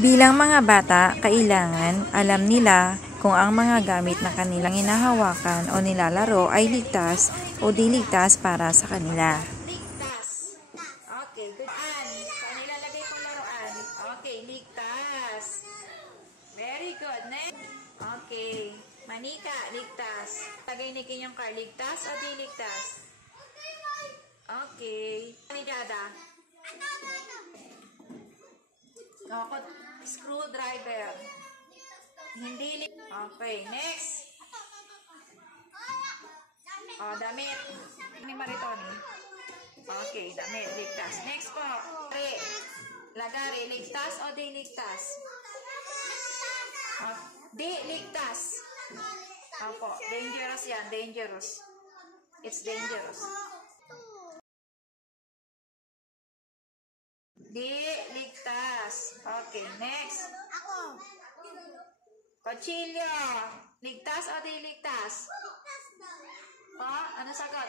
Bilang mga bata, kailangan alam nila kung ang mga gamit na kanilang hinahawakan o nilalaro ay ligtas o di ligtas para sa kanila. Ligtas. Okay, good. Saan nilalagay kong laruan? Okay, ligtas. Very good. Next. Okay. Manika, ligtas. Lagay ni King yung car, ligtas o di ligtas? Okay. Ni Jada? Screwdriver. Hindi ligtas. Okay, next. Oh, damit. Ni Maritoni. Okay, damit, ligtas. Next po. Lagari, ligtas o di ligtas? Di ligtas. Opo, dangerous yan, dangerous. It's dangerous. Di ligtas. Okay, next. Kutsilyo. Ligtas o di ligtas? Ano sagot?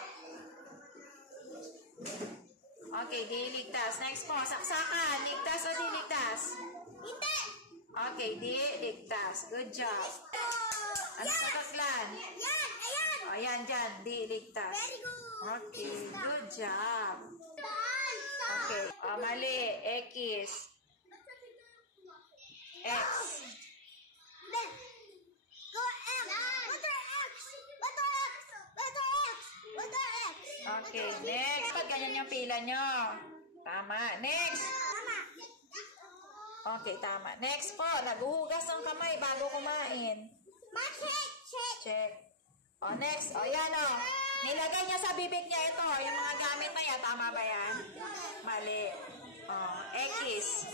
Okay, di ligtas. Next po, saksakan. Ligtas o di ligtas? Hindi. Okay, di ligtas. Good job. Ano sagot, Lan? Yan, ayan. O, yan, dyan. Di ligtas. Okay, good job. Okay, mali. X. X. Okay, next. Ba't ganyan yung pila nyo? Tama. Next. Okay, tama. Next po, naghuhugas ng kamay bago kumain. Check. O, next. O, yan o. Nilagay niya sa bibig niya ito. Yung mga gamit na yan. Tama ba yan? Mali. O, X.